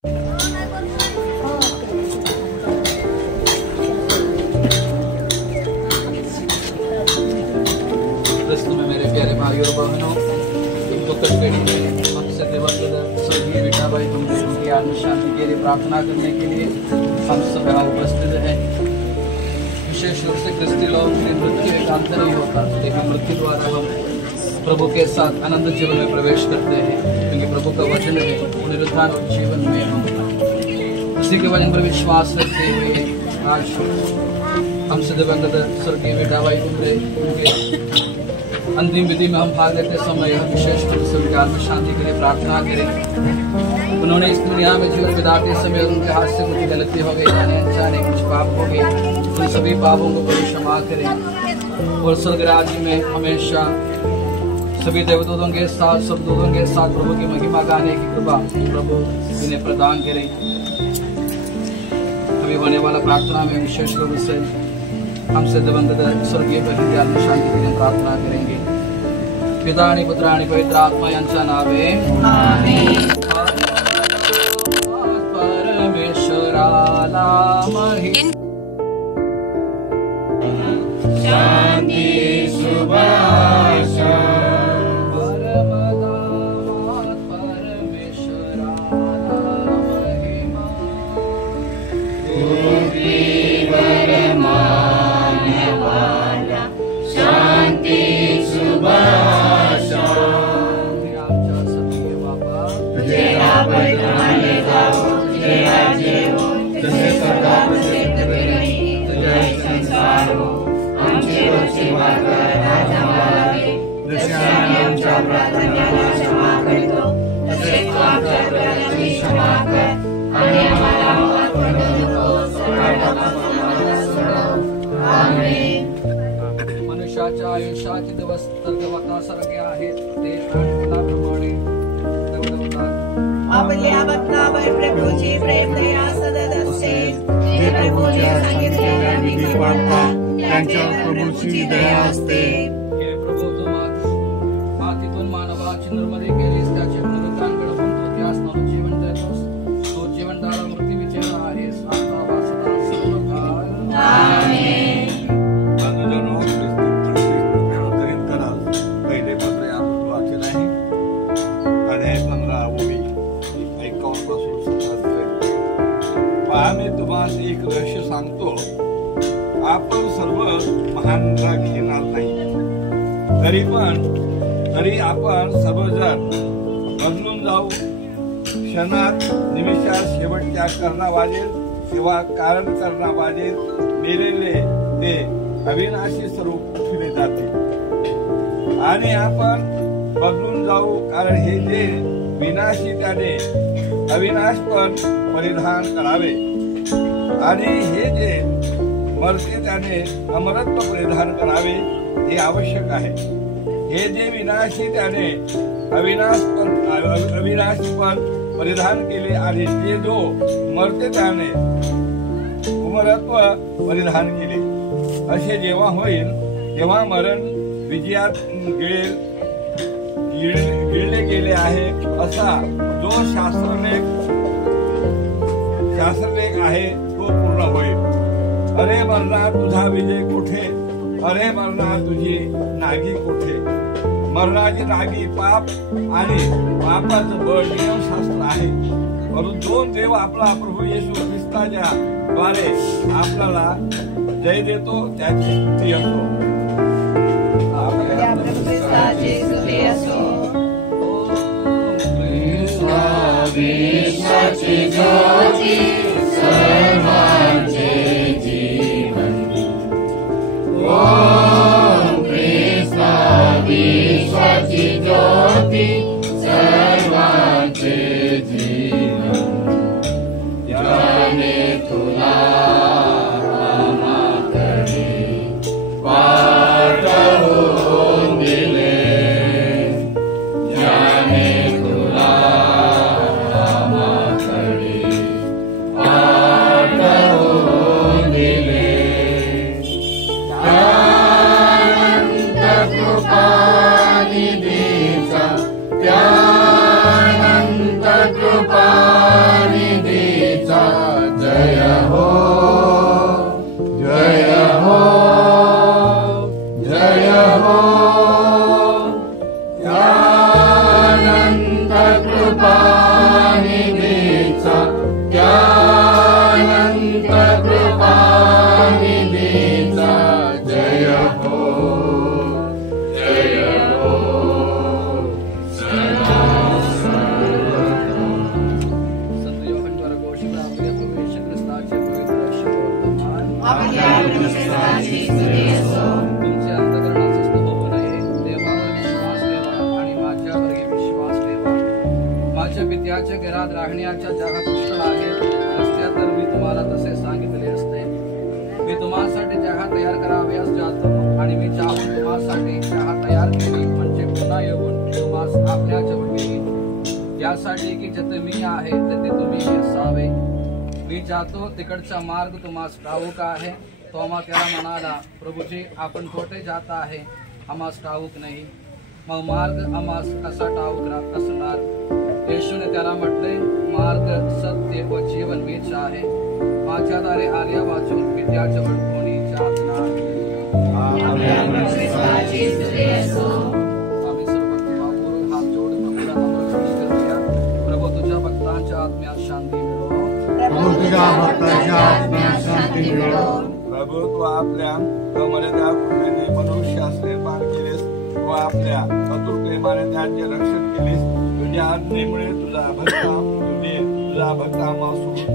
क्रिस्तु में मेरे प्यारे भाइयों और बहनों, एक तो कटपेड़ी में हमसे दिवंगत स्वर्गीय बेटा भाई तुमसे उनकी आत्मा शांति के लिए प्रार्थना करने के लिए हम सब यहाँ उपस्थित हैं। विशेष रूप से क्रिस्ती लोग में मृत्यु एक अंत नहीं होता, लेकिन मृत्यु द्वारा हम प्रभु के साथ अनंत जीवन में प्रवेश करते हैं, क्योंकि प्रभु का वचन है पुनरुत्थान और जीवन में हम उसी के वचन पर विश्वास रखते हुए आज हमसे दिवंगत स्वर्गीय बेटा भाई तुमरे उनके अंतिम विधि में हम भाग लेते समय हम विशेष रूप से उनके आत्मा शांति के लिए प्रार्थना करें। उन्होंने इस दुनिया में जीवन बिताते समय उनके हाथ से कुछ गलती हो गई, जाने कुछ पाप हो गए, उन सभी पापों को प्रभु क्षमा करें और स्वर्ग राज्य में हमेशा सभी देवदूतों के साथ सब दूतों के साथ प्रभु की महिमा गाने की कृपा प्रभु इन्हें प्रदान करें। अभी होने वाला प्रार्थना में विशेष रूप से हमसे दिवंगत स्वर्गीय परिधि आत्मा शांति के लिए प्रार्थना करेंगे। पितानि पुत्राणि पवित्र आत्मा यांच्या नावे आमेन। परमेश्वराला महिमा शांती सुभाषा मनुष्याच्या आयुष्याचे दिवस तर्कवतासारखे आहेत, ते फळाप्रमाणे दवदवतात। आपल्या भक्तावर प्रभूची प्रेम दया सतत असते, जे प्रभूने सांगितलेल्या विधी पाळतात त्यांच्यावर प्रभूची दया असते। हे प्रभू तू मातीतून मानवाची निर्मिती केलीस, त्याचे पुनरुत्थान घडवून तू त्यास नवजीवन देतोस। तू जीवनदाता मृत्यूविजय आहेस, आता वा सदा सर्वकाळ आमेन। मी तुम्हाला एक रहस्य सांगतो, आपण सर्व महान राग घेणार नाही, तरी आपण सर्वजण बदलून जाऊ। क्षणात निमिषात शेवटच्या करणा वाजेल, सेवा कारण करणा वाजेल, मेलेले ते अविनाशी स्वरूप उठविले जाते आणि आपण बदलून जाऊ, कारण हे जे विनाशी त्याने अविनाश पण परिधान करावे आणि हे जे मरते त्याने अमरत्व परिधान करावे, हे आवश्यक आहे। हे जे विनाशी त्याने अविनाशी पण परिधान केले आणि जे जो मरते त्याने अमरत्व परिधान केले। असे जेव्हा होईल तेव्हा मरण विजयात गिळले गेले आहे, असा जो शास्त्रलेख आहे तो पूर्ण होईल। अरे मरणा तुझा विजय कुठे, अरे मरणा तुझी नागी कुठे। मरणाची नागी पाप आणि पापाचं बळ नियमशास्त्र आहे, परंतु दोन देव आपला प्रभू येशू ख्रिस्ताच्या द्वारे आपल्याला जय देतो, त्याची स्तुती असो। आपल्या प्रभू ख्रिस्ताची स्तुती असो। विश्वाची ज्योती सर्वांचे जीवन, ओम ख्रिस्ता विश्वाची ज्योती सर्वांचे जीवन, ज्याने तुला आम्हाकडे पाठवून दिले, ज्याने तुला आम्हाकडे ज्या पुष्कळ आहेत असत्या तर मी तुम्हाला तसे सांगितले असते. मी तुम्हासाठी जगा तयार कराव्यास जातो आणि मी जाऊन तुम्हासाठी जगा तयार केली म्हणजे पुन्हा येऊन तुम्हास आपल्या जवळ येईल, यासाठी की जिथे मी आहे तिथे तुम्ही असावे. मी जातो तिकडचा मार्ग तुम्हास ठाऊक आहे. तोमा त्याला म्हणाला, प्रभूजी आपण कोठे जात आहे आम्हास ठाऊक नाही, मग मार्ग आम्हास कसा ठाऊक असणार. येशूने त्याला म्हटले, मार्ग सत्य व जीवन मीच आहे. माझ्या दारे आल्या वाचून मी त्याजवळ कोणी जात नाही. आम्ही सर्व भक्तिभावपूर्वक हात जोडून प्रभूला नम्रपणे करूया. प्रभू तुझ्या भक्तांच्या आत्म्यात शांती मिळो. प्रभू तुझ्या भक्तांच्या आत्म्यात शांती मिळो. प्रभू तू आपल्या अमर्याद कृपेने मनुष्यास निर्माण केलेस, तू आपल्या अतुल प्रेमाने त्यांचे रक्षण केलेस. तुझ्या आज्ञेमुळे तुझा भक्त आम्हा सोडून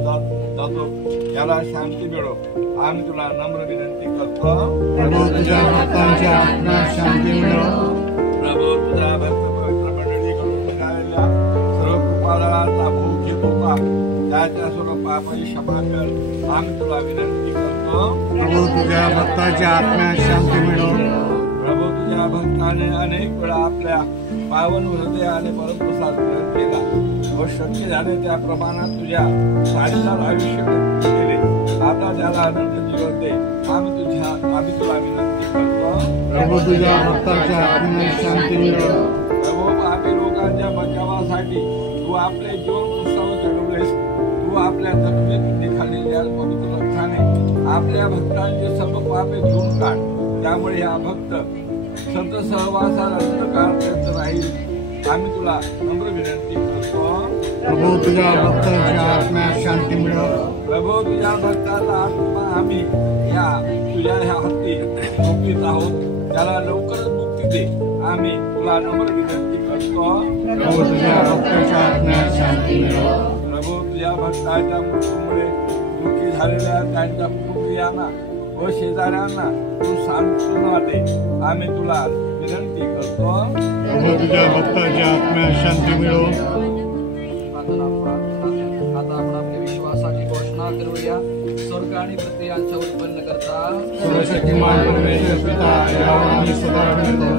जातो, याला शांती मिळो. आम्ही तुला नम्र विनंती करतो. प्रभू तुझ्या भक्तांच्या आत्म्यात शांती मिळो. प्रभू तुझा भक्त पवित्र मंडळीकडून मिळालेल्या सर्व कृपादानाचा भोग घेतो का, त्याच्या सर्व पापाची क्षमा कर. आम्ही तुला विनंती करतो. प्रभू तुझ्या भक्तांच्या आत्म्यात शांती मिळो. प्रभू तुझ्या भक्ताने अनेक वेळा आपल्या पावन हृदयाने परमप्रसाद ग्रहण केला व शक्य झाले त्या प्रमाणात तुझ्या साधीदार आयुष्य व्यक्त केले. आता त्याला अनंत जीवन दे. आम्ही तुला विनंती करतो. प्रभू तुझ्या भक्तांच्या आत्म्यात शांती मिळो. प्रभू पापी लोकांच्या बचावासाठी तू आपले जीवन उत्सव चढवलेस. तू आपल्या जखमेतून खाल्लेल्या पवित्र रक्ताने आपल्या भक्तांचे सर्व पापे धुवून काढ. त्यामुळे हा भक्त संत सहवासाला अंतकाळपर्यंत राहील. आम्ही तुला नम्र विनंती करतो. प्रभू तुझ्या भक्तांच्या आत्म्यात शांती मिळो. प्रभू तुझ्या भक्ताचा आत्मा आम्ही तुझ्या ह्या हाती सोपीत आहोत, त्याला लवकरच मुक्ती दे. आम्ही तुला नम्र विनंती करतो. प्रभू तुझ्या भक्तांच्या आत्म्यात शांती मिळो. प्रभू तुझ्या भक्ताच्या मृत्यूमुळे दुःखी झालेल्या त्यांच्या कुटुंबियांना व शेजाऱ्यांना तू सांत्वना दे. आम्ही तुला विनंती करतो. प्रभू तुझ्या भक्तांच्या आत्म्यात शांती मिळो. आता आपण आपल्या विश्वासाची घोषणा करूया. स्वर्ग आणि पृथ्वी यांच्या उत्पन्न करता सर्वशक्तिमान परमेश्वर पिता यावर आम्ही सदा करतो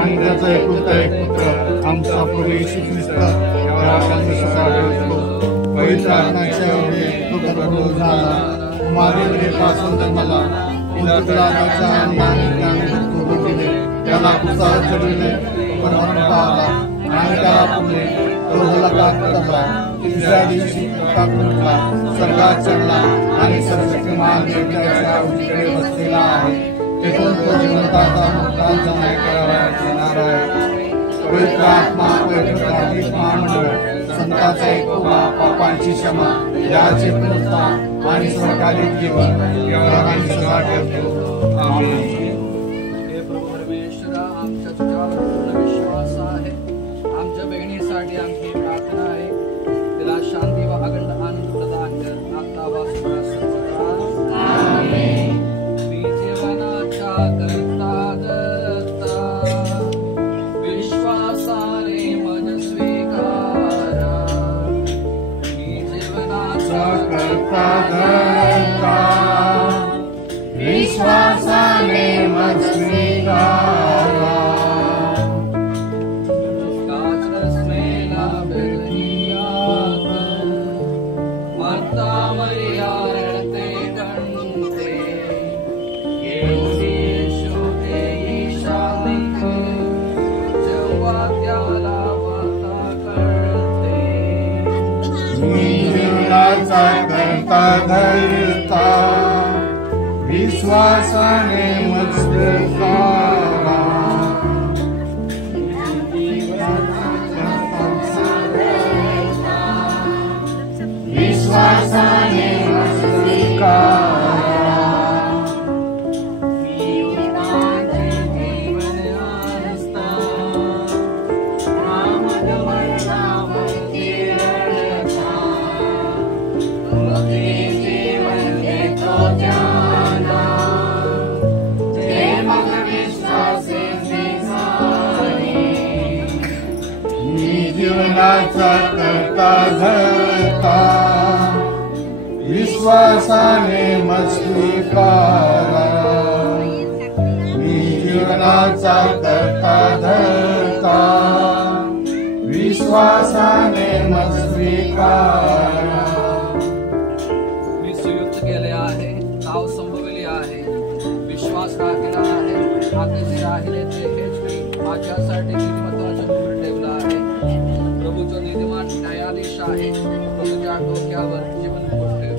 आणि त्याचा एकुलता एक पुत्र आमचा प्रभू येशू ख्रिस्त यावर आम्ही सदा करतो. पवित्र आत्म्याच्या ओढे तो गर्भवती झाला, मातेपासून जन्मला, पिलाताच्या अंगाने त्याने उभे केले, त्याला कुसावर चढविले, मरण पावला आणि त्याला पुढे रोहलाकात करला. तिसऱ्या दिवशी प्रकाश उठला, स्वर्गात चढला आणि सर्वशक्तिमान देवतेच्या उजवीकडे बसलेला आहे. तेथून तो जिवंताचा मुक्तांचा न्याय करायला येणार आहे. पवित्र आत्मा, पवित्र धार्मिक महामंडळ, संतांचा ऐकोबा, पापांची क्षमा, याचे पुनरुत्थान आणि स्वर्गातील जीवन यावर आम्ही सदा ठेवतो. आमेन. हे प्रभू परमेश्वरा, आमच्या तुझ्यावर पूर्ण विश्वास आहे. आमच्या बहिणीसाठी आमची प्रार्थना आहे. तिला शांती व अखंड आनंद प्रदान कर, आता व सर्वदा. आमेन. मी जीवनाच्या करता दत्ता, विश्वासाने मज स्वीकारा. मी जीवनाच्या करता धरता, विश्वासाने मज स्वीकारा. करता धरता, विश्वासाने मज स्वीकारा. विश्वासाने मज स्वीकारा. विश्वास विश्वासाने मग स्वीकारा, मी जीवनाचा करता धरता, विश्वासाने मग स्वीकारा. मी सुयुक्त केले आहे, नाव संभवले आहे, विश्वास राखला आहे, आताचे राहिले ते हेच मी माझ्यासाठी नीतिमत्वाचा मुकुट ठेवला आहे. प्रभूचा नीतिमान न्यायाधीश आहे, तो तुझ्या डोक्यावर जीवन मुकुट ठेवला.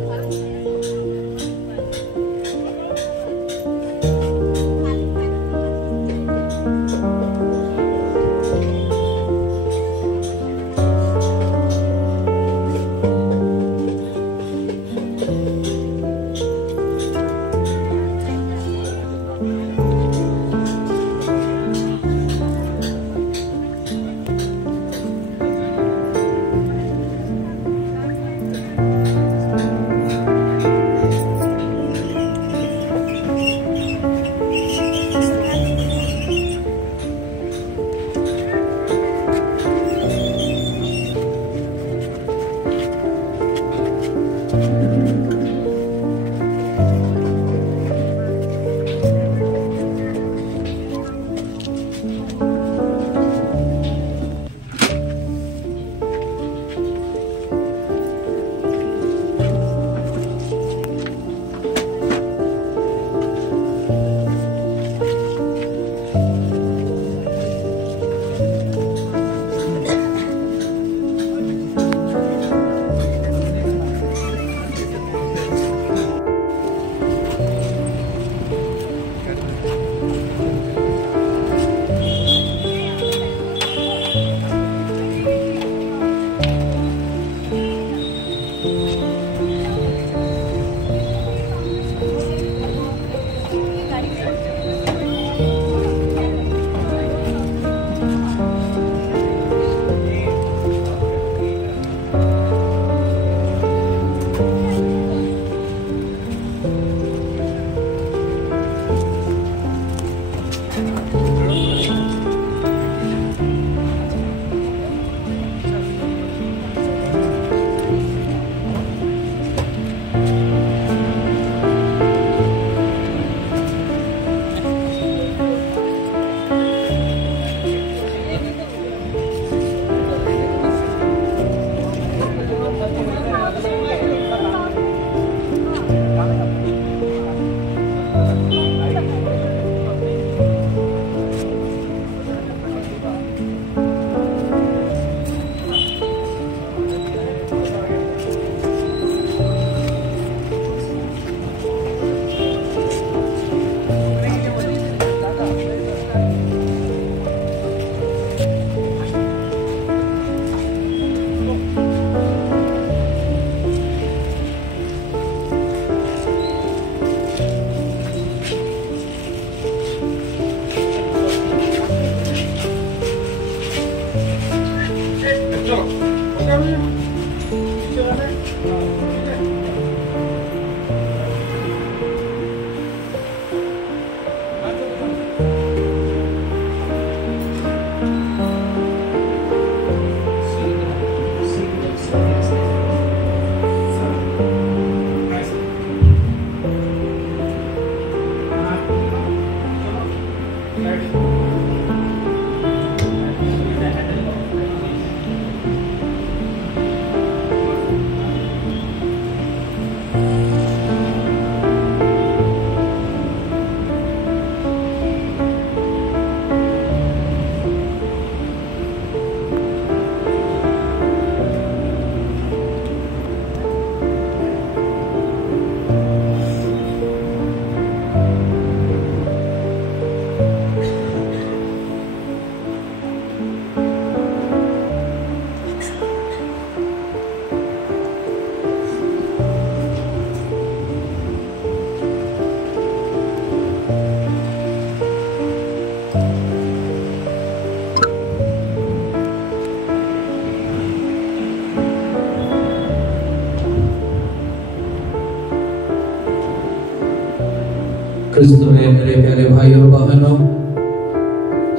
क्रिस्तु में मेरे प्यारे भाइयों और बहनों,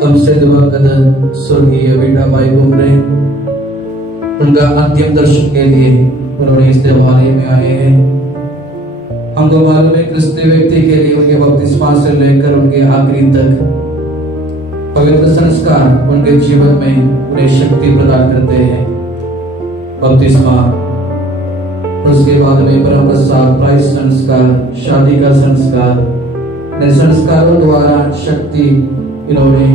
हमसे दिवंगत स्वर्गीय बेटा भाई घूमरे उनका अंतिम दर्शन के लिए उन्होंने इस देवालय में आए हैं। हमको मालूम है क्रिस्ती व्यक्ति के लिए उनके बपतिस्मा से लेकर उनके आखिरी तक पवित्र संस्कार उनके जीवन में उन्हें शक्ति प्रदान करते हैं। बपतिस्मा, उसके बाद में परम प्रसाद, प्रायश्चित संस्कार, शादी का संस्कार, इन संस्कारों द्वारा शक्ति इन्होंने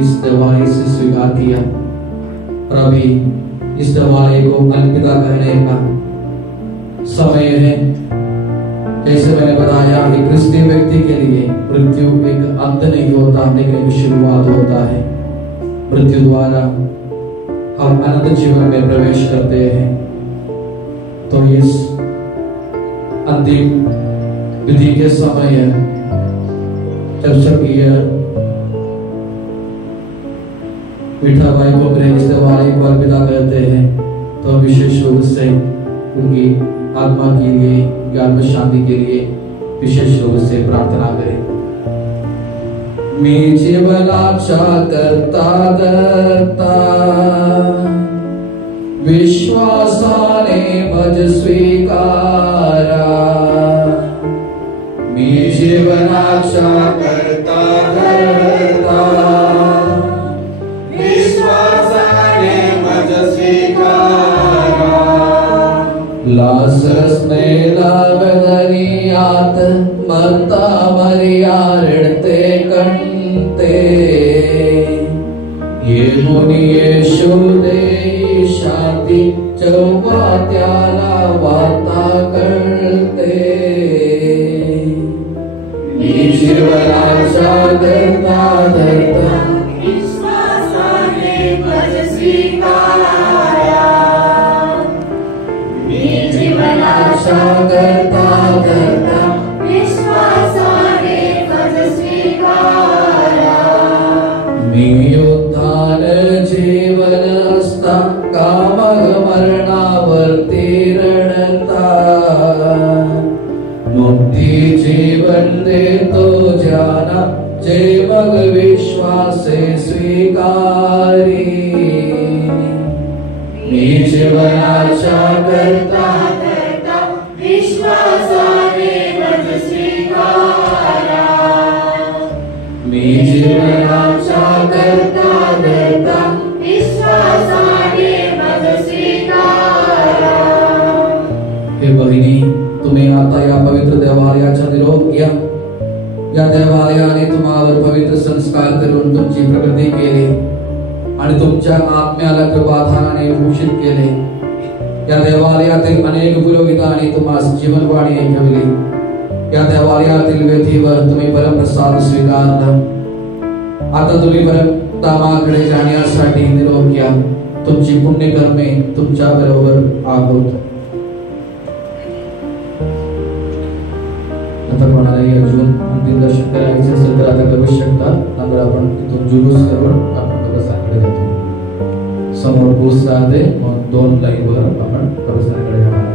इस दिवाली से स्वीकार किया। और अभी इस दिवाली को अलविदा कहने का समय है। जैसे मैंने बताया कि क्रिस्ती व्यक्ति के लिए मृत्यु एक अंत नहीं होता, लेकिन एक शुरुआत होता है। मृत्यु द्वारा हम अनंत जीवन में प्रवेश करते हैं। तो इस अंतिम विधि के समय जब स्वर्गीय मीठा भाई को इस दिवाली को अलविदा कहते हैं, तो विशेष रूप से उनकी आत्मा के लिए, आत्म शांति के लिए विशेष रूप से प्रार्थना करें। मी जीवनाचा करता करता विश्वासाने मज स्वीकारा। मी जीवनाचा करता करता विश्वासाने मज स्वीकारा। लाजरस मेला वेदनियात मरता मरिया रडते कंते। ये मुनी येशू दे शांती जेव्हा त्याला वार्ता कळते। मी जीवनाचा करता करता विश्वासाने मज स्वीकारा। मी जीवनाचा करता करता विश्वासाने मज स्वीकारा। मी युद्धान जीवन असता कामग मरणावरती रणता। मुक्ती जीवन देतो ज्याना जे मग विश्वासे स्वीकारी। मी जीवनाचा करता करता विश्वासाने मज स्वीकारा। मी जीवनाचा करता करता विश्वासाने मज स्वीकारा। हे बहिणी, तुम्ही आता या पवित्र देवालयाचा निरोप घ्या। या देवालयाने तुम्हावर पवित्र संस्कार करून तुमची प्रगती केली आणि तुमच्या आत्म्याला कृपाधाराने भूषित केले। या देवालयातील अनेक पुरोहितांनी तुम्हास जीवनवाणी ऐकवली। या देवालयातील वेदीवर तुम्ही परमप्रसाद स्वीकारला। आता तुम्ही परमधामाकडे जाण्यासाठी निरोप घ्या। तुमची पुण्यकर्मे तुमच्या बरोबर आहोत। आता कोणालाही अजून अंतिम दर्शन करायचे असेल तर आता करू शकता। नंतर आपण तिथून जुलूस करून आपण कब्रस्तानकडे जातो। समोर बूथ आहे, मग 2 लाईनवर आपण कब्रस्तानकडे जाणार आहोत।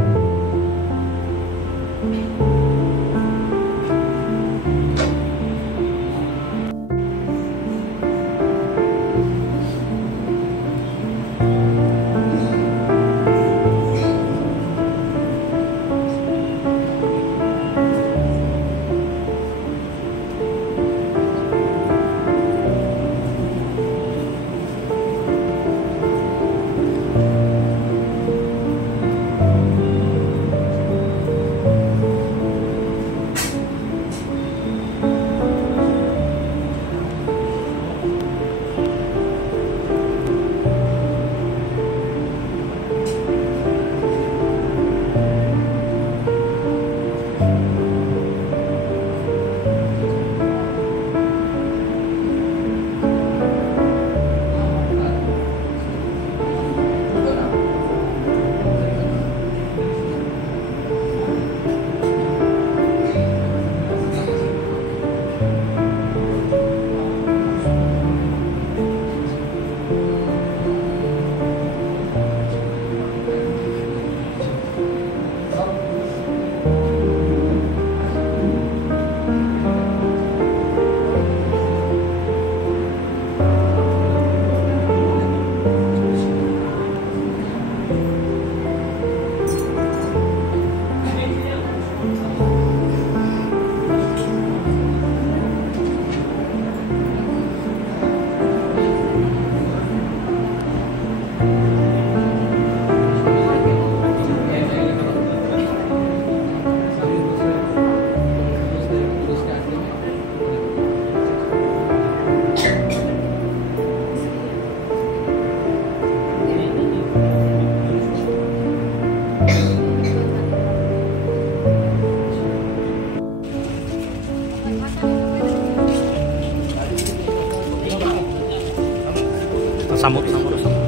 समोर समोर समोर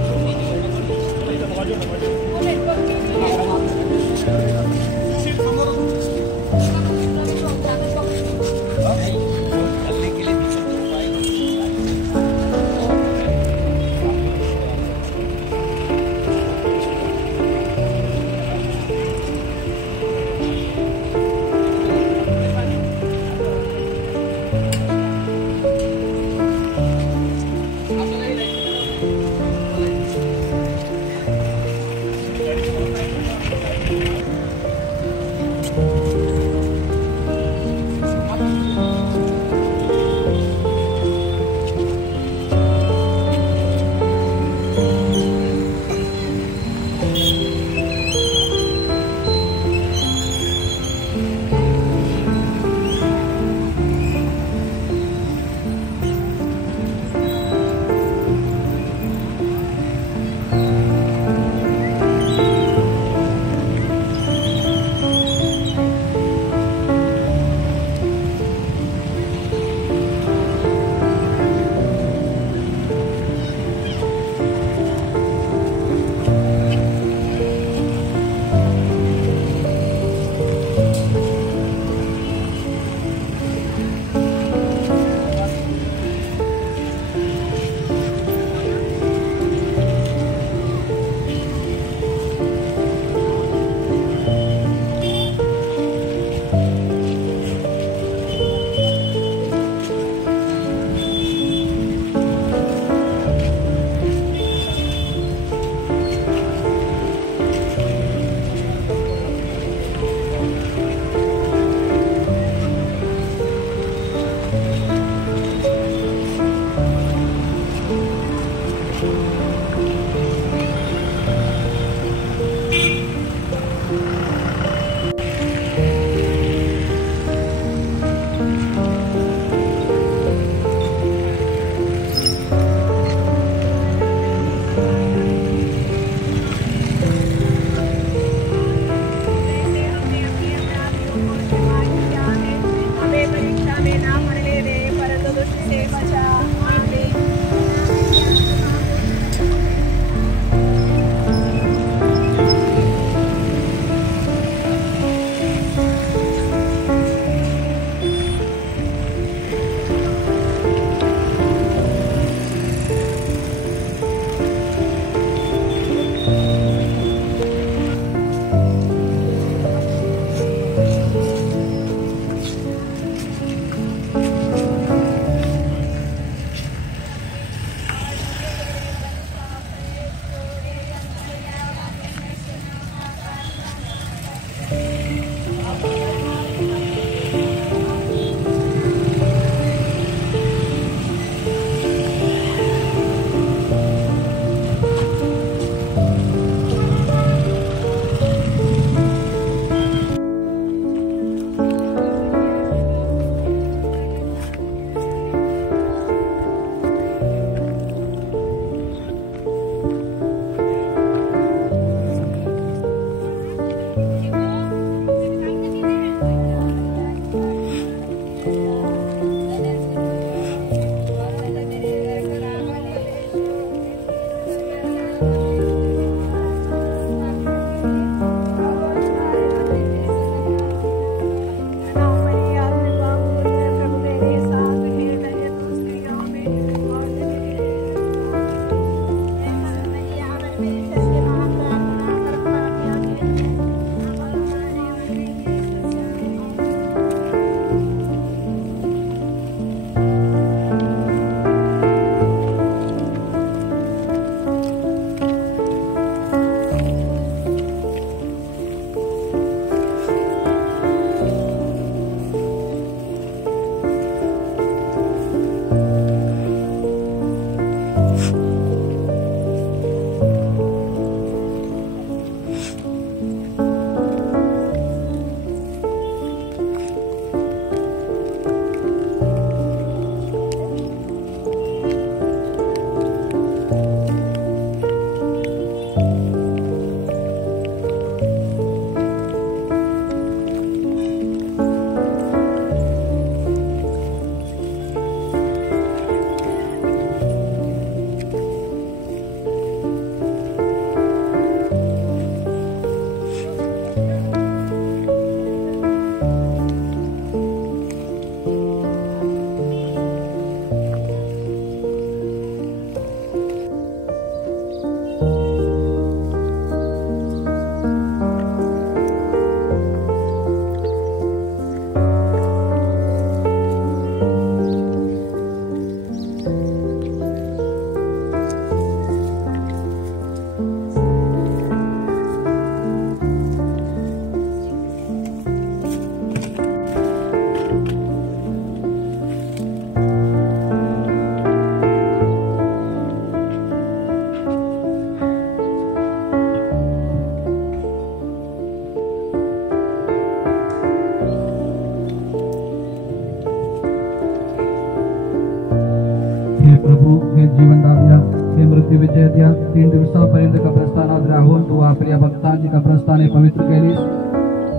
जीवन दात्या हे मृत्यू विजयत्या 3 दिवसापर्यंत कब्रस्थानात राहून तू आपल्या भक्तांची कब्रस्थाने पवित्र केलीस।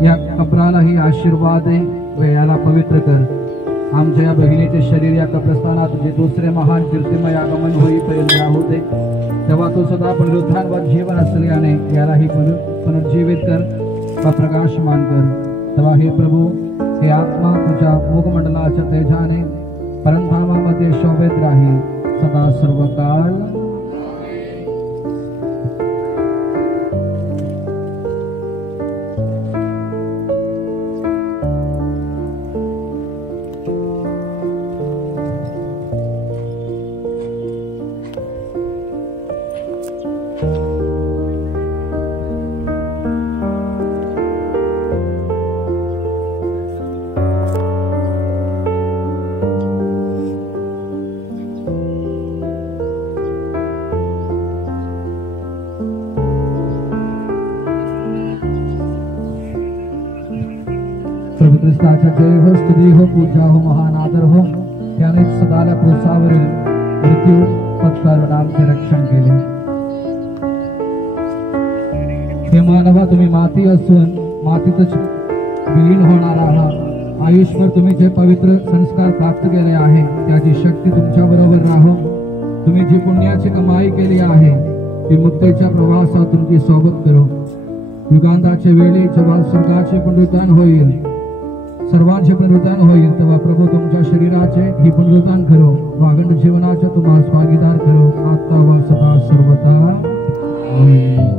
या कब्रालाही आशीर्वाद दे व याला पवित्र कर। आमच्या या बहिणीचे शरीर या कब्रस्थानात जे दुसरे महान कीर्तिमय आगमन होईपर्यंत राहू दे, तेव्हा तो सदा पुनरुत्थान व जीवन असल्याने यालाही पुनर्जीवित कर व प्रकाशमान कर। तेव्हा हे प्रभू, हे आत्मा तुझ्या मुखमंडलाच्या तेजाने परमधामामध्ये शोभित राहील सदा सर्व काळ। प्रभू ख्रिस्ताच्या जय हो, स्तुती हो, पूजा हो, महान आदर हो। त्याने सदाला क्रूसावरील मृत्यू पत्करून आमचे रक्षण केले। हे मानवा, तुम्ही माती असून मातीतच विलीन होणार आहात। आयुष्यभर तुम्ही जे पवित्र संस्कार प्राप्त केले आहे त्याची शक्ती तुमच्या बरोबर राहो। तुम्ही जी पुण्याची कमाई केली आहे ती मुक्तीच्या प्रवासात तुमची सोबत करो। युगांताच्या वेळी जेव्हा स्वर्गाचे पुनरुत्थान होईल, सर्वांचे पुनरुत्थान होईल, तेव्हा प्रभू तुमच्या शरीराचे ही पुनरुत्थान करो, वागंड जीवनाचे तुम्हाला भागीदार करो, आता व सदा सर्वदा आमीन।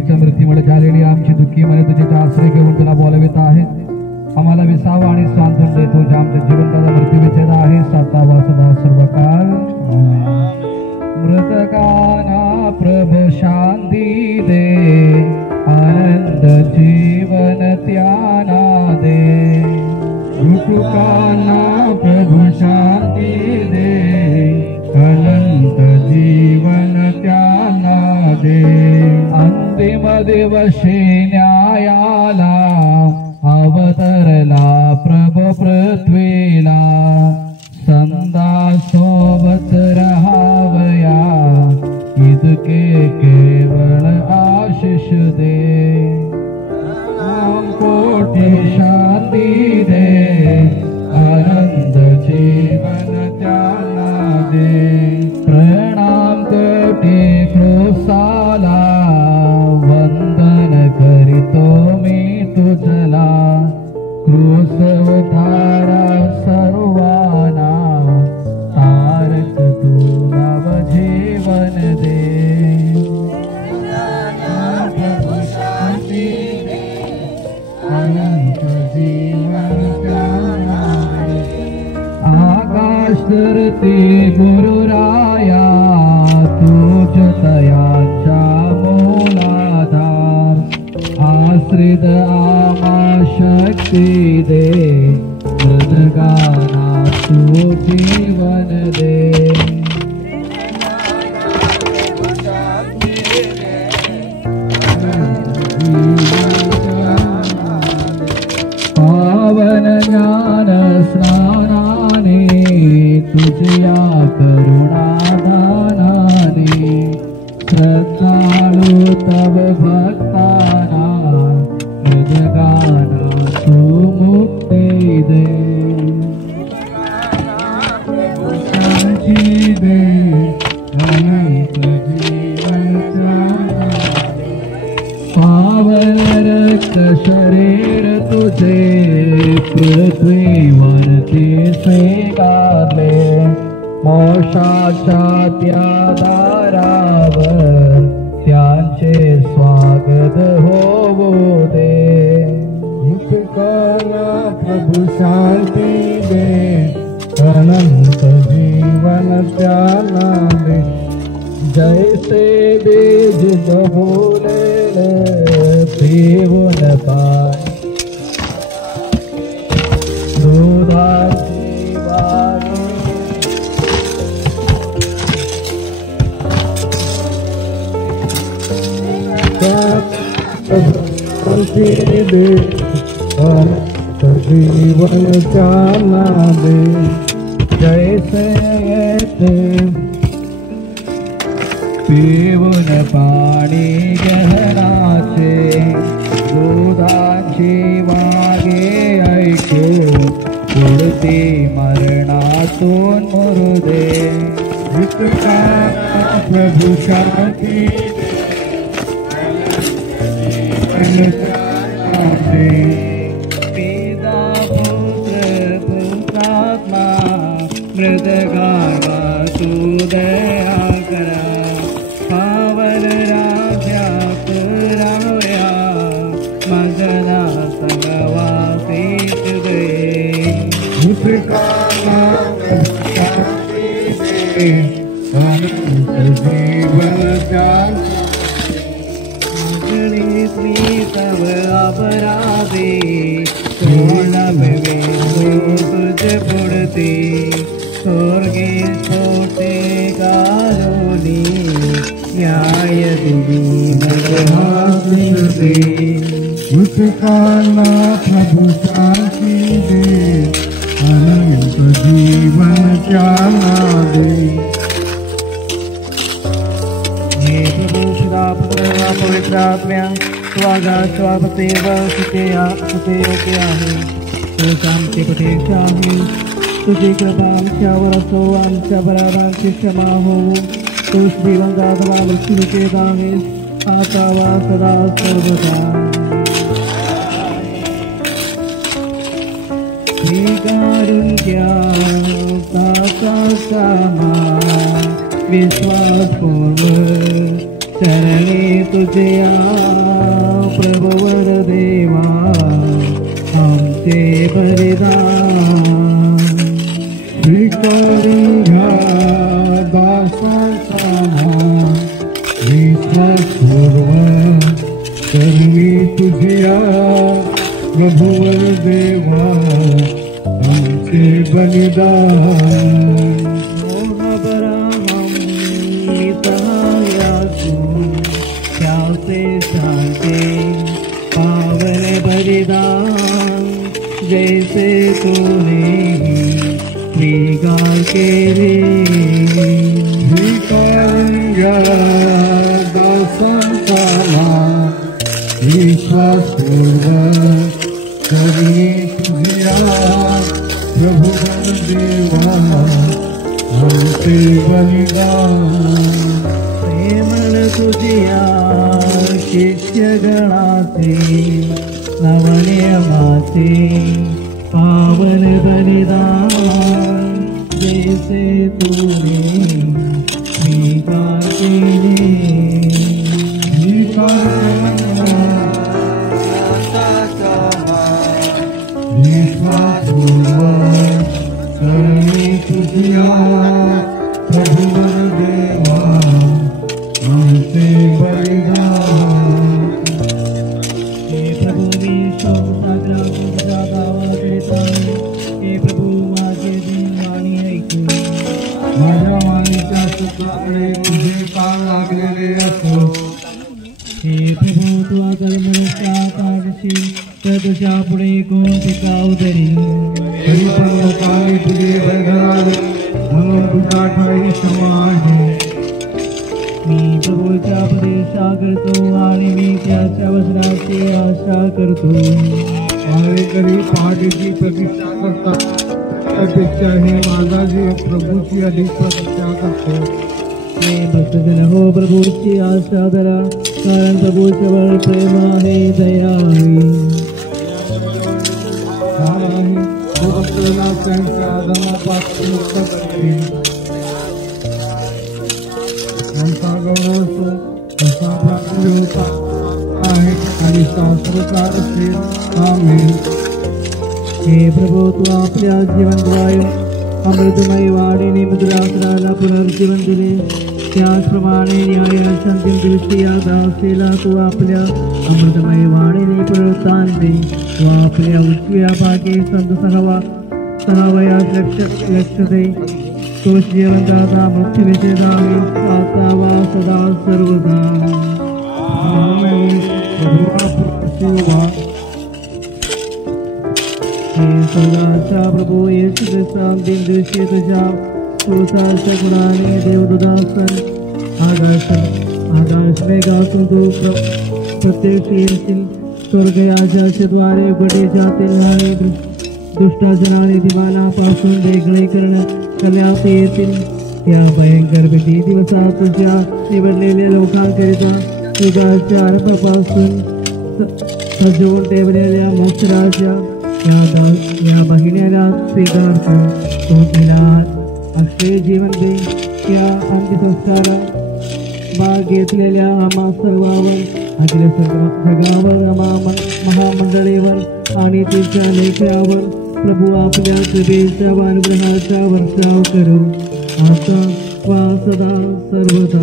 वेळेच्या मृत्यूमुळे झालेली आमची दुःखी मने तुझे आश्रय घेऊन तुला बोलवित आहे. आम्हाला विसावा आणि सांत्वन दे. तुझ्या आमच्या जीवनाचा मृत्यू विच्छेद आहे सातावा सदा सर्व काळ. मृतकाना प्रभु शांती दे, आनंद जीवन त्याना दे. मृतकाना प्रभु शांती दे, अनंत जीवन त्याना दे. अंतिम दिवशी न्यायाला अवतरला प्रभु पृथ्वीला. संदा सोबत रहावया, इतके केवळ आशिष दे. कोटी शांती दे, आनंद जीवन त्याना दे. प्रणाम कोटी क्रूसाला, वंदन करितो मी तुझला. क्रूसवधारा सर्वाना, तारक तू नव जीवन दे. प्रभु शांती दे, अनंत जीवन त्याना दे. आकाश धरती गुरुराया, तुझ तयांचा मूलाधार. आश्रित आमा शक्ती दे, मृदगाना तू जीवन दे. पावन ज्ञान स्नानाने, तुझ्या करुणादानाने. श्रद्धाळू तव भक्ताना, मृदगाना तू मुक्ती दे. शांती दे, अनंत जीवन त्याना दे. पावन रक्त शरीर तुझे, पृथ्वीवरती स्वीकारले. मोक्षाच्या त्या दारावर, त्यांचे स्वागत होवो दे. मृतकाना प्रभु शांती दे, अनंत जीवन त्याना दे. जैसे बीज डबोलेले, पीवून पाणी दुधाची वाणी. शांती दे, अनंत जीवन त्याना दे. जैसे पीवून पाणी गहनाचे, दुधाची वागे ऐकून उडती मरणातून मुरुदे. मृतकाना प्रभु शांती दे. पिता पुत्र पुत्रात्मा, मृदगाना तू दया करा. पावन राजा पुरावया, मगना संगवासीत दे. मृतकाना शांती दे, अनंत जीवन त्याना. तव अपराधे, सोनम में तुझ पुड़ते. स्वर्गे छोटे कालोनी, न्याय दिवी नरहासिन दे. मृतकाना प्रभु शांती दे, अनंत जीवन त्याना दे. हे प्रभु सदा पुत्र पवित्र आत्म्या, स्वागा स्वापतेव सुतेया सुतेयोग्य आहे. तुझ्या आमची प्रतीक्षा आहे. तुझी कृपा आमच्यावर असो, आमच्या अपराधांची क्षमा होवो. तू श्रीवंगात वा मृत्यूकेत आहे, आता वा सदा सर्वदा. कारुण्या विश्वास पूर्व चरणी तुझ्या प्रभुवर देवा आमचे बलिदान स्वीकारून घ्या दासांचा विश्वासपूर्वक करवी तुझ्या प्रभुवर देवा आमचे बलिदान शांति पावन बलिदान जैसे तूने स्वीकार केले दासांचा विश्वासपूर्वक करवी तुझ्या प्रभुवर देवा आमचे बलिदान प्रेमळ तुझ्या शिष्यगणाचे नवनियमाचे पावन बलिदान जैसे तूने स्वीकार केले विश्वासपूर्वक करवी तुझ्या प्रभुवर देवा आमचे बलिदान हे प्रभू मी सागरा तुझ्या गावात येत आहे हे प्रभू माझे दिन वाणी ऐकून माझ्या वाणीच्या शब्दाकडे तुझे कान लागलेले असो हे प्रभू तू अगर मनुष्या काढशील तर तुझ्या पुढे कोण टिकाऊ धरी तरी पण लोकांनी तुझे बळगडावे म्हणून तुझा ठाई क्षमा आहे मी प्रभूच्या प्रतीक्षा करतो आणि मी त्याच्या वचनाची आशा करतो मारेकरी पहाटेची प्रतीक्षा करतात त्यापेक्षा हे माझा जीव प्रभूची अधिक प्रतीक्षा करतो हे भक्तजन हो प्रभूची आशा धरा कारण प्रभूच्यावर प्रेम आहे दया आहे भक्तांना त्यांच्या आदमापासून मुक्त करते आमचा गौरव असो असा प्रकारे होता आहे आणि शास्त्रकार असेल आमेन हे प्रभू तू आपल्या जीवनद्वारे अमृतमय वाणीने मधुरासनाला पुनर्जीवन दिले त्याचप्रमाणे न्याय शांती दृष्टी या दासेला तू आपल्या अमृतमय वाणीने पुनरुत्थान दे व आपल्या उजव्या भागी संत सहावयास लक्ष दे तो जीवनदाता मृत्यूविजयदावी आता वा सदा सर्वदा हे सर्वांचा प्रभू येशू ख्रिस्ता दिन दिवशी तुझ्या पुरुषाच्या गुणाने देवदूतासन आकाश मेघातून तू प्रत्यक्ष येशील स्वर्ग याच्या द्वारे उघडले जातील आणि दुष्टाच्या नीतिमानापासून वेगळे करण्यात येतील या भयंकर भीती दिवसात तुझ्या निवडलेल्या लोकांकरिता युगाच्या आरंभापासून सजवून ठेवलेल्या मत्सराच्या या बहिण्याला स्वीकार कर तो तिला अक्षय जीवन दे या अंत्यसंस्कारात भाग घेतलेल्या आम्हा सर्वांवर अखिल जगावर महामंडळीवर आणि तिच्या लेकरावर प्रभू आपल्या कृपेच्या अनुग्रहाचा वर्षाव करू आता वा सदा सर्वदा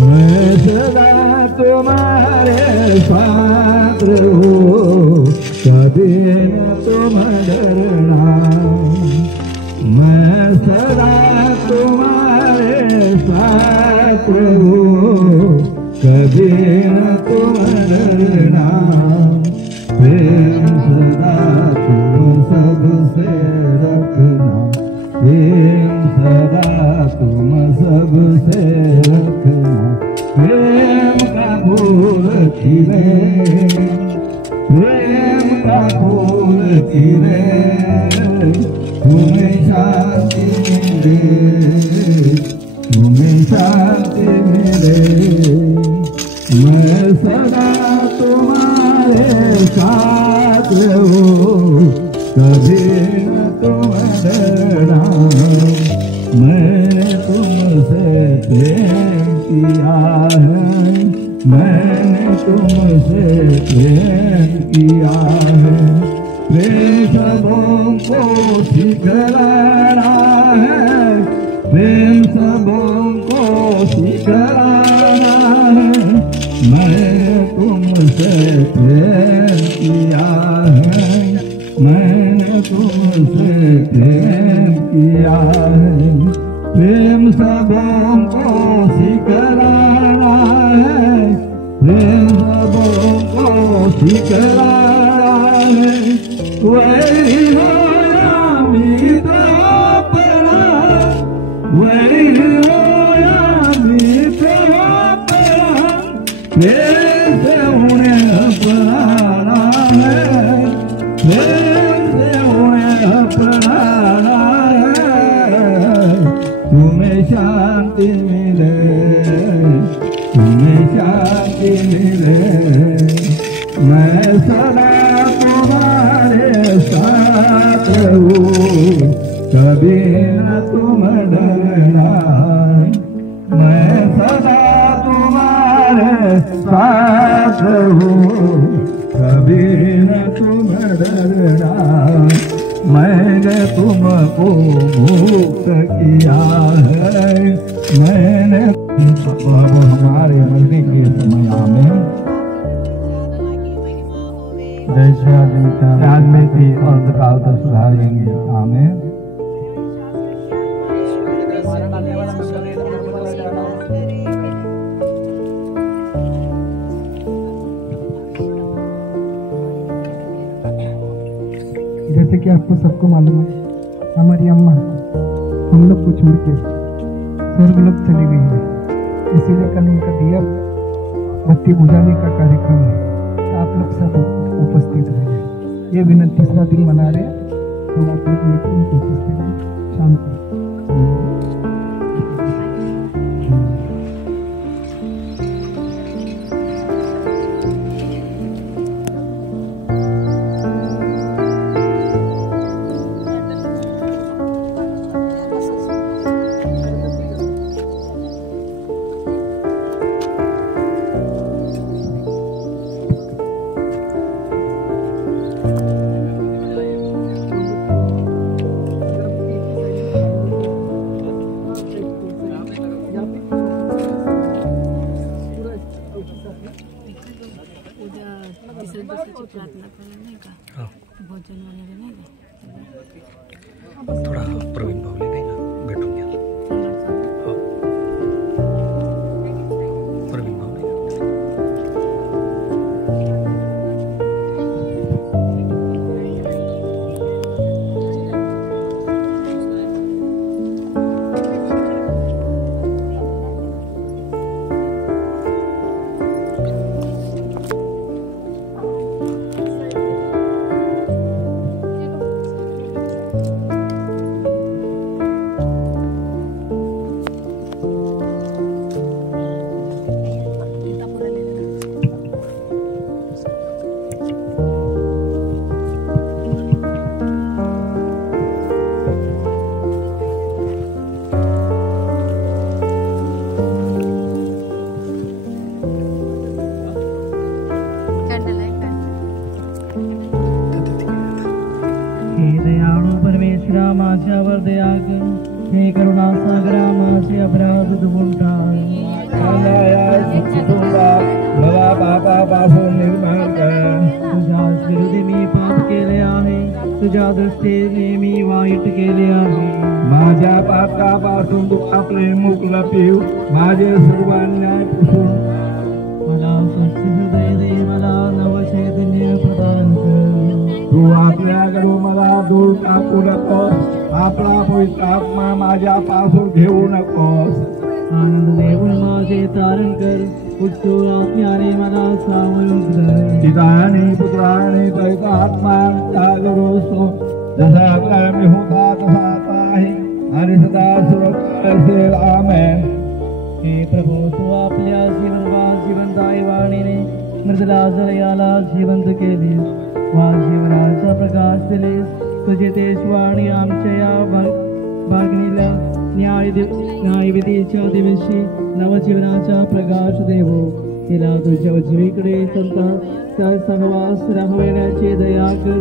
मैं सदा तुम्हारे पात्र हूँ कभी न तुम डरना मैं सदा तुम्हारे पात्र हूँ कभी न तुम डरना प्रेम सदा तुम सबसे रखना प्रेम सदा तुम सबसे रखना प्रेम का फूल खिले प्रेम का फूल खिले तुम्हें शांति मिले तुम्हें शांति मिले मैं सदा तुम्हारे साथ हूँ कभी न तुम डरना, मैंने तुमसे प्रेम किया है, मैंने तुमसे प्रेम किया है। प्रेम सबों को सिखलाना है, प्रेम सबों को सिखलाना है, मैंने तुमसे प्रेम किया है, मैंने तुमसे प्रेम किया है। प्रेम सबों को सिखलाना है, प्रेम सबों को सिखलाना है। वही हो या मित्र अपना, वही हो या मित्र अपना, प्रेम से उन्हें अपनाना है, प्रेम से उन्हें अपनाना है। तुम्हें शांति मिले, तुम्हें शांति मिले, मैं सदा तुम्हारे साथ हूँ, कभी न तुम डरना, मैं सदा तुम्हारे साथ हूँ, कभी न तुम डरना। मैंने तुमको मुक्त किया है, मैंने हमारे मरने के समय में जैसे आदमी थी अंधकाल तक सुधारेंगे। आमेन। जैसे कि आपको सबको मालूम है, हमारी अम्मा हम लोग को छोड़ के स्वर्ग लोग चली गई है, इसीलिए कल उनका दिया बत्ती बुझाने का कार्यक्रम है। आप लोग सब उपस्थित रहे। ये विनती तीसरा दिन मना रहे हैं, तो आप लोग मीटिंग में उपस्थित हैं शाम को। प्रार्थना करें नहीं का भोजन वगैरह नहीं का थोड़ा प्रवीण भाव ले गए ना बैठूंगे प्रवीण भाव ले माझ्यावर दया कर, हे करुणा सागरा माझे अपराध दुबुंटा, मला पापापासून निर्माण कर। तुझ्या विरोधी मी पाप केले आहे, तुझ्या दृष्टीने मी वाईट केले आहे। माझ्या पापापासून तू आपले मुख लपीव, माझे सर्व अन्याय पुसून मला स्वच्छ हृदय दे, मला नव चैतन्य प्रदान कर। तू आपल्याकडून मला दूर टाकू नकोस, आपला पवित्र आत्मा माझ्यापासून घेऊ नकोस। आनंद देऊन माझे तारण कर, उत्सुक आत्म्याने मला सावरून धर। पिताने पुत्राने पवित्र आत्मा असतो, जसा प्रारंभी होता तसा आता आहे आणि सदा सुरक्षित असेल। आमेन। हे प्रभू, तू आपल्या जीवनदायी वाणीने मृदला जलयाला जिवंत केलीस, वा जीवनाचा प्रकाश दिलीस। तुझे देशवा आणि आमच्या या भागणीला न्यायविधीच्या दिवशी नवजीवनाचा प्रकाश देवो. तिला तुझ्या उजवीकडे संतांचा सहवास राहण्याची दया कर.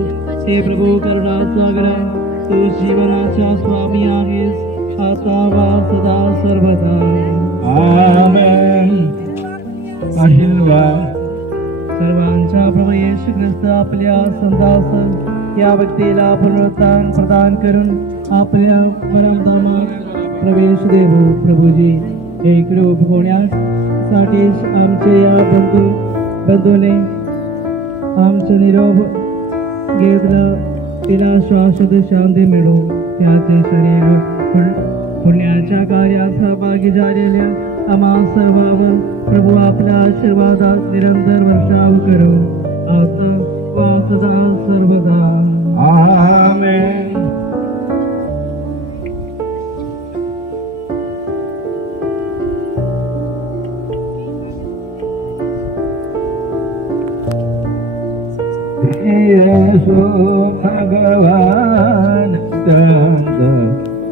हे प्रभू करुणासागरा, तू जीवनाचा स्वामी आहेस, आता वा सदा सर्वदा. आमेन. आशीर्वाद. सर्वांच्या प्रभू येशू ख्रिस्त आपल्या संतास या व्यक्तीला पुनरुत्थान प्रदान करून आपल्या परमधामात प्रवेश देवो. प्रभूजी एक रूप होण्यासाठी आमचे या बंधूने आमचं निरोप घेतलं. तिला शाश्वत शांती मिळो. त्याचे शरीर पुण्याच्या कार्यात सहभागी झालेल्या आम्हा सर्वांवर प्रभू आपल्या आशीर्वादात निरंतर वर्षाव करो, आता वा सदा सर्वदा. आमेन. येशू भगवान तंग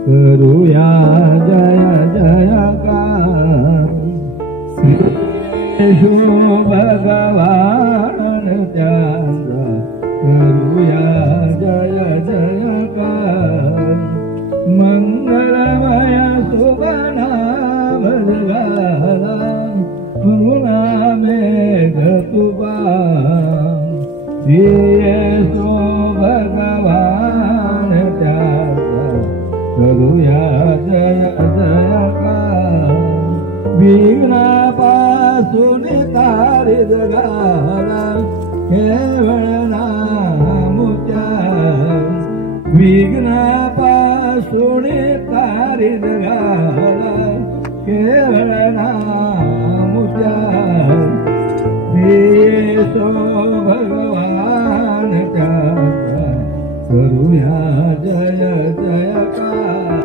करूया जय जयकार. येशू भगवान तंग करूया जय जयकार. मंगलमय सुबनाम जगाला करुणा मेघ तुबा. येशू भगवान त्याचा करूया जय जयकार. विघ्नापासून तारी जगाला केवळ नामुच्या. विघ्नापासून तारी जगाला केवळ नामुच्या. येशू भगवान त्याचा करूया जय जयकार.